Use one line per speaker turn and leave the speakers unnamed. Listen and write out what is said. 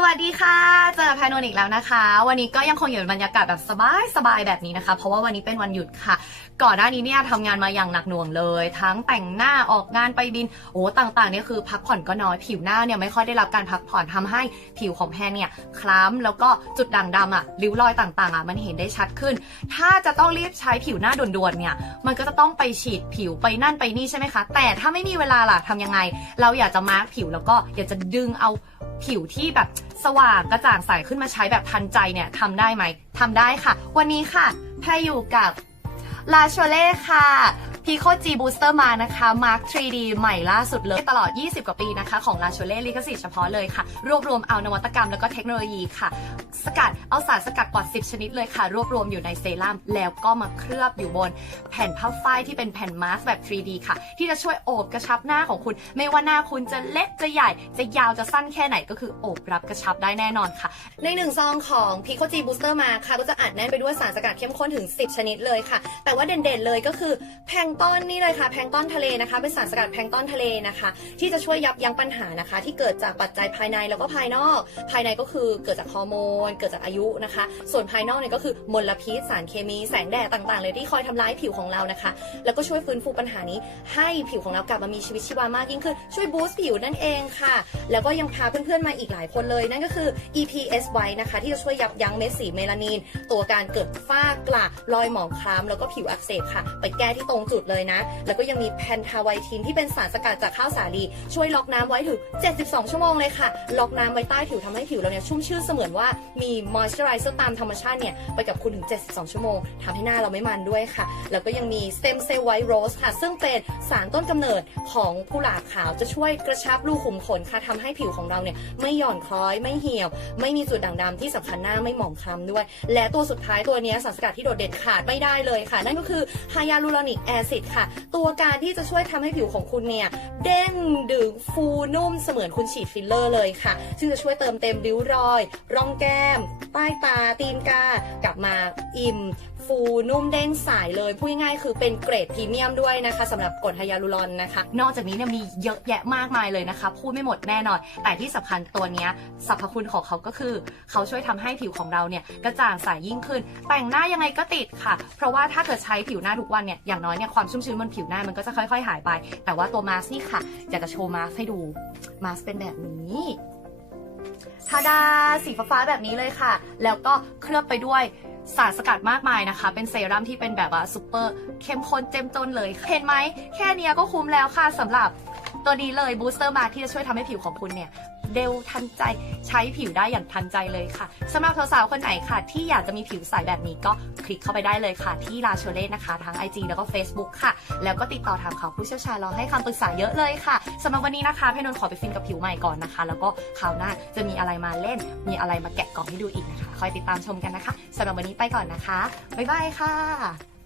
สวัสดีค่ะ เจอแพนนอีกแล้วนะคะ วันนี้ก็ยังคงอยู่ในบรรยากาศแบบสบายๆแบบนี้นะคะ เพราะว่าวันนี้เป็นวันหยุดค่ะ ก่อนหน้านี้เนี่ยทำงานมาอย่างหนักหน่วงเลย ทั้งแต่งหน้าออกงานไปบิน โอ้ต่างๆเนี่ยคือพักผ่อนก็น้อย ผิวหน้าเนี่ยไม่ค่อยได้รับการพักผ่อนทำให้ผิวของแพนเนี่ยคล้ำแล้วก็จุดด่างดำอะริ้วรอยต่างๆอะมันเห็นได้ชัดขึ้น ถ้าจะต้องรีบใช้ผิวหน้าด่วนๆเนี่ย มันก็จะต้องไปฉีดผิวไปนั่นไปนี่ใช่ไหมคะ แต่ถ้าไม่มีเวลาล่ะทำยังไง เราอยากจะมาร์กผิวแล้วก็อยากจะดึงเอา ผิวที่แบบสว่างกระจ่างใสขึ้นมาใช้แบบทันใจเนี่ยทำได้ไหมทำได้ค่ะ วันนี้ค่ะแพรอยู่กับลาโชเล่ค่ะ พีโคจีบูสเตอร์มานะคะ Mark 3D ใหม่ล่าสุดเลยตลอด 20 กว่าปีนะคะ ของลาโชเล่ลิขสิทธิ์เฉพาะเลยค่ะ รวบรวมเอานวัตกรรมแล้วก็เทคโนโลยีค่ะ สกัดเอาสารสกัดกว่า 10 ชนิดเลยค่ะ รวบรวมอยู่ในเซรั่มแล้วก็มาเคลือบอยู่บน แผ่นผ้าฝ้ายที่เป็นแผ่นมาสก์แบบ 3D ค่ะ ที่จะช่วยโอบกระชับหน้าของคุณ ไม่ว่าหน้าคุณจะเล็กจะใหญ่ จะยาวจะสั้นแค่ไหนก็คือโอบรับกระชับได้แน่นอนค่ะ ในหนึ่งซองของ p i c o G Booster มาค่ะก็จะอัดแน่นไปด้วยสารสกัดเข้มข้นถึง 10 ชนิดเลยค่ะ แต่ว่าเด่นๆเลยก็คือแพงต้นนี่เลยค่ะแพลงต้นทะเลนะคะเป็นสารสกัดแพลงต้นทะเลนะคะ ที่จะช่วยยับยั้งปัญหานะคะ ที่เกิดจากปัจจัยภายในแล้วก็ภายนอก ภายในก็คือเกิดจากฮอร์โมน เกิดจากอายุนะคะ ส่วนภายนอกเนี่ยก็คือมลพิษสารเคมีแสงแดดต่างๆ เลยที่คอยทำร้ายผิวของเรานะคะ แล้วก็ช่วยฟื้นฟูปัญหานี้ให้ผิวของเรากลับมามีชีวิตชีวามากยิ่งขึ้นช่วยบูสต์ผิวนั่นเองค่ะ แล้วก็ยังพาเพื่อนๆมาอีกหลายคนเลยนั่นก็คือ EPS White นะคะ ที่จะช่วยยับยั้งเม็ดสีเมลานิน ตัวการเกิดฝ้ากระรอยหมองคล้ำแล้วก็ผิวอักเสบค่ะ ไปแก้ที่ตรงจุดเลยนะ แล้วก็ยังมีแพนทาไวทินที่เป็นสารสกัดจากข้าวสาลีช่วยล็อกน้ำไว้ถึง 72 ชั่วโมงเลยค่ะ ล็อกน้ำไว้ใต้ผิวทำให้ผิวเราเนี่ยชุ่มชื่นเสมือนว่ามีมอยส์เจอไรเซอร์ตามธรรมชาติเนี่ยไปกับคุณถึง 72 ชั่วโมงทำให้หน้าเราไม่มันด้วยค่ะ แล้วก็ยังมีสเต็มเซลล์ไวท์โรสค่ะ ซึ่งเป็นสารต้นกำเนิดของผู้หลาบขาวจะช่วยกระชับรูขุมขนค่ะทำให้ผิวของเราเนี่ยไม่หย่อนคล้อยไม่เหี่ยว ไม่มีจุดด่างดำที่สำคัญหน้าไม่หมองคล้ำด้วย และตัวสุดท้ายตัวนี้สารสกัดที่โดดเด่นขาดไม่ได้เลยค่ะ นั่นก็คือไฮยาลูรอนิกแอซิดค่ะ ตัวการที่จะช่วยทำให้ผิวของคุณเนี่ยเด้งดึงฟูนุ่มเสมือนคุณฉีดฟิลเลอร์เลยค่ะ ซึ่งจะช่วยเติมเต็มริ้วรอย ร่องแก้ม ใต้ตาตีนกากลับมาอิ่ม ฟูนุ่มเด้งสายเลยพูดง่ายๆคือเป็นเกรดพรีเมียมด้วยนะคะสำหรับกรดไฮยาลูรอนนะคะ นอกจากนี้เนี่ยมีเยอะแยะมากมายเลยนะคะ พูดไม่หมดแน่นอน แต่ที่สำคัญตัวนี้สรรพคุณของเขาก็คือ เขาช่วยทำให้ผิวของเราเนี่ยกระจ่างใสยยิ่งขึ้น แต่งหน้ายังไงก็ติดค่ะ เพราะว่าถ้าเกิดใช้ผิวหน้าทุกวันเนี่ยอย่างน้อยเนี่ยความชุ่มชื้นบนผิวหน้ามันก็จะค่อย ๆ หายไป แต่ว่าตัวมาสก์นี่ค่ะอยากจะโชว์มาสก์ให้ดูมาสก์เป็นแบบนี้ทาดาสีฟ้าๆแบบนี้เลยค่ะ แล้วก็เคลือบไปด้วย สารสกัดมากมายนะคะ เป็นเซรั่มที่เป็นแบบว่าซูเปอร์เข้มข้นเจ้มจนเลย เห็นไหม แค่นี้ก็คุ้มแล้วค่ะสำหรับ ตัวนี้เลยบูสเตอร์มาที่จะช่วยทำให้ผิวของคุณเนี่ยเร็วทันใจใช้ผิวได้อย่างทันใจเลยค่ะสำหรับสาวๆคนไหนค่ะ ที่อยากจะมีผิวใสแบบนี้ก็คลิกเข้าไปได้เลยค่ะ ที่ลาโชเล่นะคะ ทั้ง IG แล้วก็ Facebook ค่ะ แล้วก็ติดต่อถามเขาผู้เชี่ยวชาญรอให้คำปรึกษาเยอะเลยค่ะสำหรับวันนี้นะคะพี่นนท์ขอไปฟินกับผิวใหม่ก่อนนะคะ แล้วก็คราวหน้าจะมีอะไรมาเล่น มีอะไรมาแกะกล่องให้ดูอีกนะคะ คอยติดตามชมกันนะคะสำหรับวันนี้ไปก่อนนะคะบ๊ายบายค่ะ